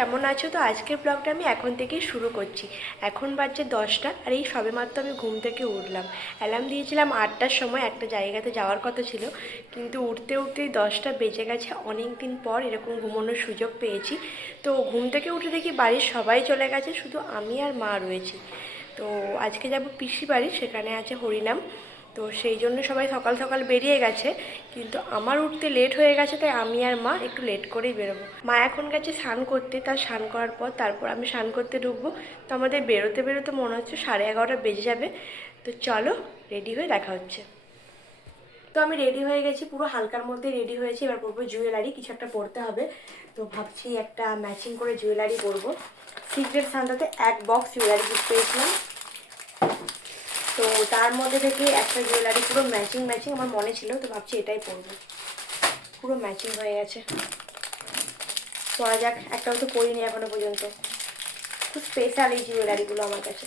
কেমন আছো? তো আজকের ব্লগটা আমি এখন থেকেই শুরু করছি। এখন বাজছে 10টা, আর এই সবেমাত্র আমি ঘুম থেকে উঠলাম। অ্যালার্ম দিয়েছিলাম 8টার সময়, একটা জায়গাতে যাওয়ার কথা ছিল, কিন্তু উঠতে উঠতেই 10টা বেজে গেছে। অনেক দিন পর এরকম ঘুমানোর সুযোগ পেয়েছি। তো ঘুম থেকে উঠে দেখি বাড়ির সবাই চলে গেছে, শুধু আমি আর মা রয়েছি। তো আজকে যাব পিসি বাড়ি, সেখানে আছে হরিনাম। তো সেই জন্য সবাই সকাল সকাল বেরিয়ে গেছে, কিন্তু আমার উঠতে লেট হয়ে গেছে, তাই আমি আর মা একটু লেট করেই বেরোবো। মা এখন গেছে স্নান করতে, তার স্নান করার পর তারপর আমি স্নান করতে ঢুকবো। তো আমাদের বেরোতে বেরোতে মনে হচ্ছে 11:30 বেজে যাবে। তো চলো রেডি হয়ে দেখা হচ্ছে। তো আমি রেডি হয়ে গেছি, পুরো হালকার মধ্যে রেডি হয়েছি। এবার পরবো জুয়েলারি, কিছু একটা পরতে হবে। তো ভাবছি একটা ম্যাচিং করে জুয়েলারি পরবো। সিক্রেট সান্তাতে এক বক্স জুয়েলারি গিফট পেয়েছিলাম, তো তার মধ্যে থেকে একটা জুয়েলারি পুরো ম্যাচিং ম্যাচিং আমার মনে ছিল, তো ভাবছি এটাই পরবো। পুরো ম্যাচিং হয়ে গেছে, পরা যাক। একটাও তো পরিনি এখনো পর্যন্ত। খুব স্পেশাল এই জুয়েলারিগুলো আমার কাছে।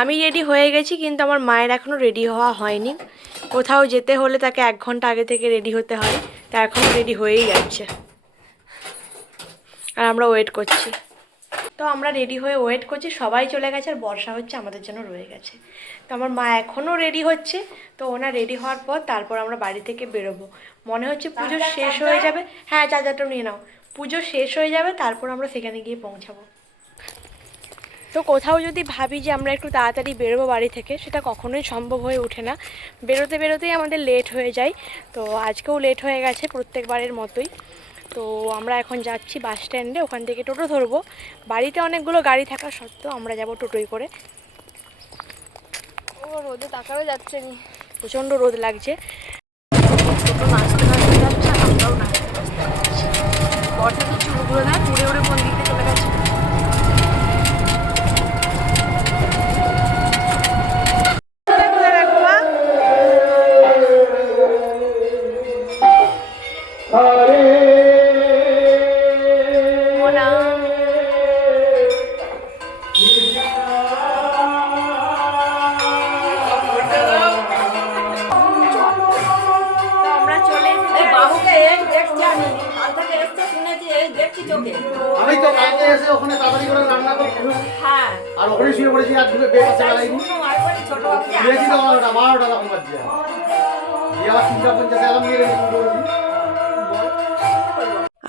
আমি রেডি হয়ে গেছি, কিন্তু আমার মায়ের এখনও রেডি হওয়া হয়নি। কোথাও যেতে হলে তাকে 1 ঘন্টা আগে থেকে রেডি হতে হয়, তা এখনও রেডি হয়েই যাচ্ছে, আর আমরা ওয়েট করছি। তো আমরা রেডি হয়ে ওয়েট করছি, সবাই চলে গেছে আর বর্ষা হচ্ছে, আমাদের জন্য রয়ে গেছে। তো আমার মা এখনও রেডি হচ্ছে। তো ওনার রেডি হওয়ার পর তারপর আমরা বাড়ি থেকে বেরোবো। মনে হচ্ছে পুজো শেষ হয়ে যাবে। হ্যাঁ, চার্জারটাও নিয়ে নাও। পুজো শেষ হয়ে যাবে, তারপর আমরা সেখানে গিয়ে পৌঁছাবো। তো কোথাও যদি ভাবি যে আমরা একটু তাড়াতাড়ি বেরোবো বাড়ি থেকে, সেটা কখনোই সম্ভব হয়ে ওঠে না। বেরোতে বেরোতেই আমাদের লেট হয়ে যায়। তো আজকেও লেট হয়ে গেছে প্রত্যেকবারের মতোই। তো আমরা এখন যাচ্ছি বাস স্ট্যান্ডে, ওখান থেকে টোটো ধরবো। বাড়িতে অনেকগুলো গাড়ি থাকা সত্ত্বেও আমরা যাব টোটোই করে। ও রোদে তাকাও যাচ্ছে নি, প্রচণ্ড রোদ লাগছে। টোটো নাচতে নাচতে যাচ্ছে, আমরাও নাচতে নাচতে যাচ্ছি। বর্ষাতে চুলগুলো না উড়ে উড়ে কোন দিকে চলে গেছে। আমি তো কালকে এসে ওখানে তাড়াতাড়ি করে রান্না করছি। হ্যাঁ, আর ওখানে শুয়ে পড়েছি, আর ঢুকে বেশ আছে লাগাইনি। ছোট বাবু দিয়েছি তো 12টা তখন বাজছে। এই আবার 3:50 এলাম নিয়ে রেডি করেছি।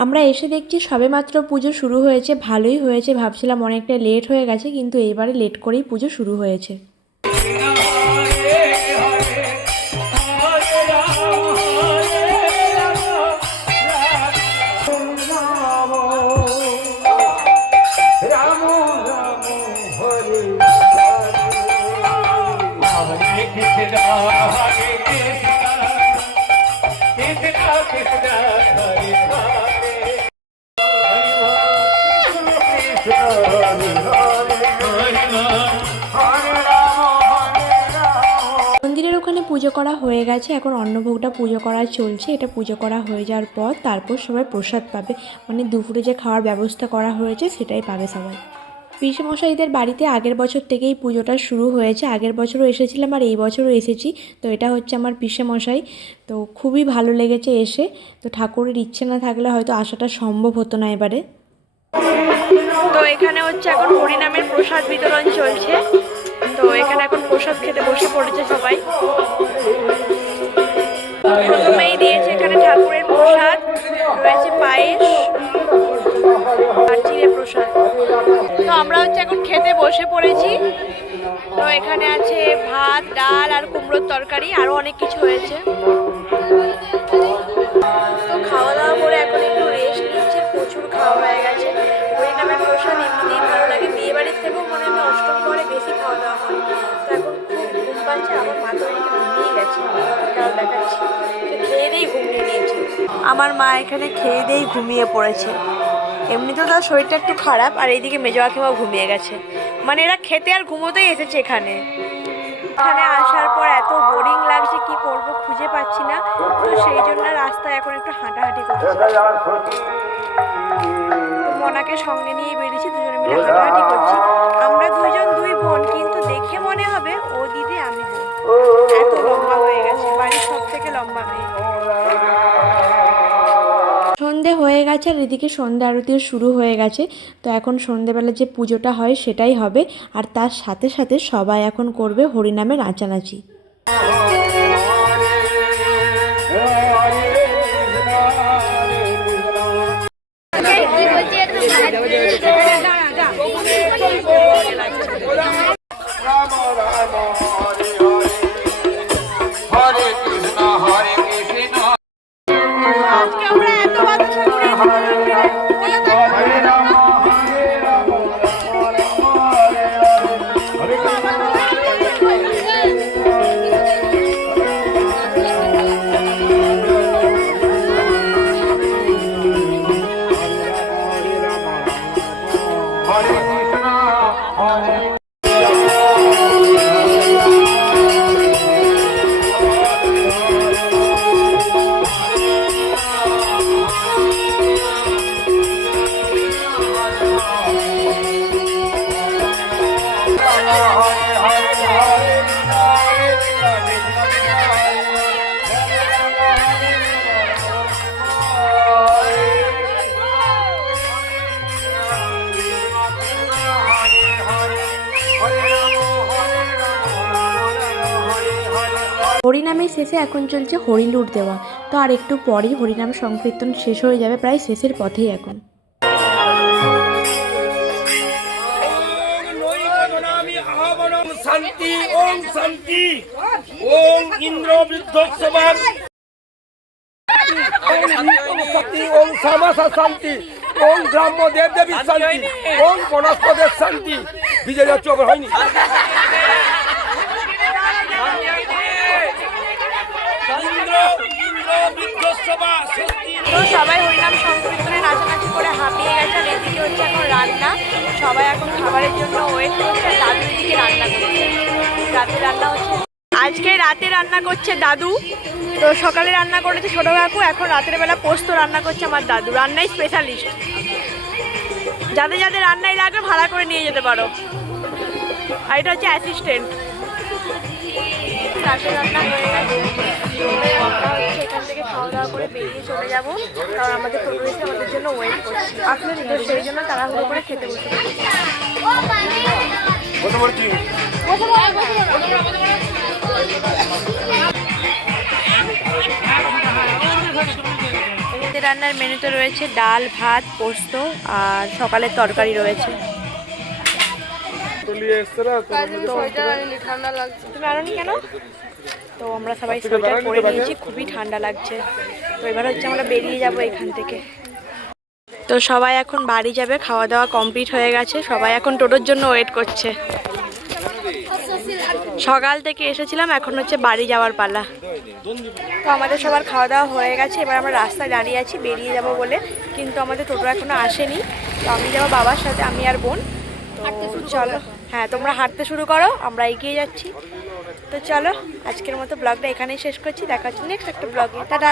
আমরা এসে দেখছি সবেমাত্র পুজো শুরু হয়েছে। ভালোই হয়েছে, ভাবছিলাম অনেকটা লেট হয়ে গেছে, কিন্তু এইবারে লেট করেই পুজো শুরু হয়েছে। মন্দিরের ওখানে পুজো করা হয়ে গেছে, এখন অন্নভোগটা পুজো করা চলছে। এটা পুজো করা হয়ে যাওয়ার পর তারপর সবাই প্রসাদ পাবে, মানে দুপুরে যে খাওয়ার ব্যবস্থা করা হয়েছে সেটাই পাবে সবাই। পিসেমশাইদের বাড়িতে আগের বছর থেকেই পুজোটা শুরু হয়েছে। আগের বছরও এসেছিলাম আর এই বছরও এসেছি। তো এটা হচ্ছে আমার পিসেমশাই। তো খুবই ভালো লেগেছে এসে। তো ঠাকুরের ইচ্ছে না থাকলে হয়তো আসাটা সম্ভব হতো না এবারে। তো এখানে হচ্ছে এখন হরিনামের প্রসাদ বিতরণ চলছে। তো এখানে এখন প্রসাদ খেতে বসে পড়েছে সবাই। প্রথমেই দিয়েছে এখানে ঠাকুরের প্রসাদ, রয়েছে পায়েস আর চিড়ে প্রসাদ। তো আমরা হচ্ছে এখন খেতে বসে পড়েছি। তো এখানে আছে ভাত, ডাল আর কুমড়োর তরকারি, আরও অনেক কিছু হয়েছে। তো খাওয়া দাওয়া করে এখন একটু রেস্ট নিচ্ছে, প্রচুর খাওয়া হয়ে গেছে। হরিনামের প্রসাদ এমনিতেই ভালো লাগে, বিয়ে বাড়ির থেকেও মনে হয় অষ্টম পরে বেশি খাওয়া দাওয়া হয়। তো এখন খুব ঘুম পাচ্ছে, আমার মা তো এদিকে ঘুমিয়ে গেছে, কাল দেখাচ্ছি। সে খেয়ে দিয়েই ঘুমিয়ে নিয়েছে। আমার মা এখানে খেয়ে দিয়েই ঘুমিয়ে পড়েছে। এমনিতেও তার শরীরটা একটু খারাপ, আর এইদিকে মেজো কাকিমাও ঘুমিয়ে গেছে। মানে এরা খেতে আর ঘুমোতেই এসেছে এখানে। এখানে আসার পর এত বোরিং লাগছে, কি করব খুঁজে পাচ্ছি না। তো সেই জন্য রাস্তায় এখন একটু হাঁটাহাঁটি করছি। তো মনাকে সঙ্গে নিয়ে বেরিয়েছি, দুজনে মিলে হাঁটাহাঁটি করছি। আমরা দুইজন দুই বোন, কিন্তু দেখে মনে হবে ও দিদি আমি বোন। এত লম্বা হয়ে গেছে, বাড়ির সব থেকে লম্বা মেয়ে। গেছে আর এদিকে সন্ধ্যা আরতিও শুরু হয়ে গেছে। তো এখন সন্ধ্যেবেলা যে পুজোটা হয় সেটাই হবে, আর তার সাথে সাথে সবাই এখন করবে হরিনামে নাচানাচি। হরিনামের শেষে এখন চলছে হরিলুট দেওয়া। তো আর একটু পরেই হরিনাম সংকীর্তন শেষ হয়ে যাবে, প্রায় শেষের পথেই এখন। শান্তি ওম শান্তি ওম ইন্দ্র বৃদ্ধস্বাম ওম সামাসা শান্তি ওম গ্রাম্য দেব দেবীর শান্তি ওম বনস্পতির শান্তি। বিজয় যাচ্ছে ওপর হয়নি। তো সবাই হরিনাম সংকীর্তনে নাচানাচি করে হাঁপিয়ে গেছে, আর এদিকে হচ্ছে এখন রান্না। সবাই এখন খাবারের জন্য ওয়েট করছে, আর দাদু এদিকে রান্না করছে। রাতে রান্না হচ্ছে, আজকে রাতে রান্না করছে দাদু। তো সকালে রান্না করেছে ছোটো কাকু, এখন রাতের বেলা পোস্ত রান্না করছে আমার দাদু। রান্নায় স্পেশালিস্ট, যাদের যাদের রান্নায় লাগবে ভাড়া করে নিয়ে যেতে পারো। আর এটা হচ্ছে অ্যাসিস্ট্যান্ট। রাতে রান্না হয়ে গেছে, আমরা হচ্ছে এখান থেকে খাওয়া দাওয়া করে বেরিয়ে চলে যাবো, কারণ আমাদের টোটো এসে আমাদের জন্য ওয়েট করছে। আসলে তো সেই জন্য তাড়াহুড়ো করে খেতে বসে রান্নার মেনুতে রয়েছে ডাল, ভাত, পোস্ত আর সকালের তরকারি রয়েছে। তুমি আনোনি কেন? তো আমরা সবাই সোয়েটার পরে নিয়েছি, খুবই ঠান্ডা লাগছে। তো এবার হচ্ছে আমরা বেরিয়ে যাব এখান থেকে। তো সবাই এখন বাড়ি যাবে, খাওয়া দাওয়া কমপ্লিট হয়ে গেছে। সবাই এখন টোটোর জন্য ওয়েট করছে। সকাল থেকে এসেছিলাম, এখন হচ্ছে বাড়ি যাওয়ার পালা। তো আমাদের সবার খাওয়া দাওয়া হয়ে গেছে, এবার আমরা রাস্তায় দাঁড়িয়ে আছি বেরিয়ে যাব বলে, কিন্তু আমাদের টোটো এখনো আসেনি। তো আমি যাবো বাবার সাথে, আমি আর বোন। তো চলো, হ্যাঁ তোমরা হাঁটতে শুরু করো, আমরা এগিয়ে যাচ্ছি। তো চলো, আজকের মতো ব্লগটা এখানেই শেষ করছি। দেখা হচ্ছে নেক্সট একটা ব্লগে। টাটা।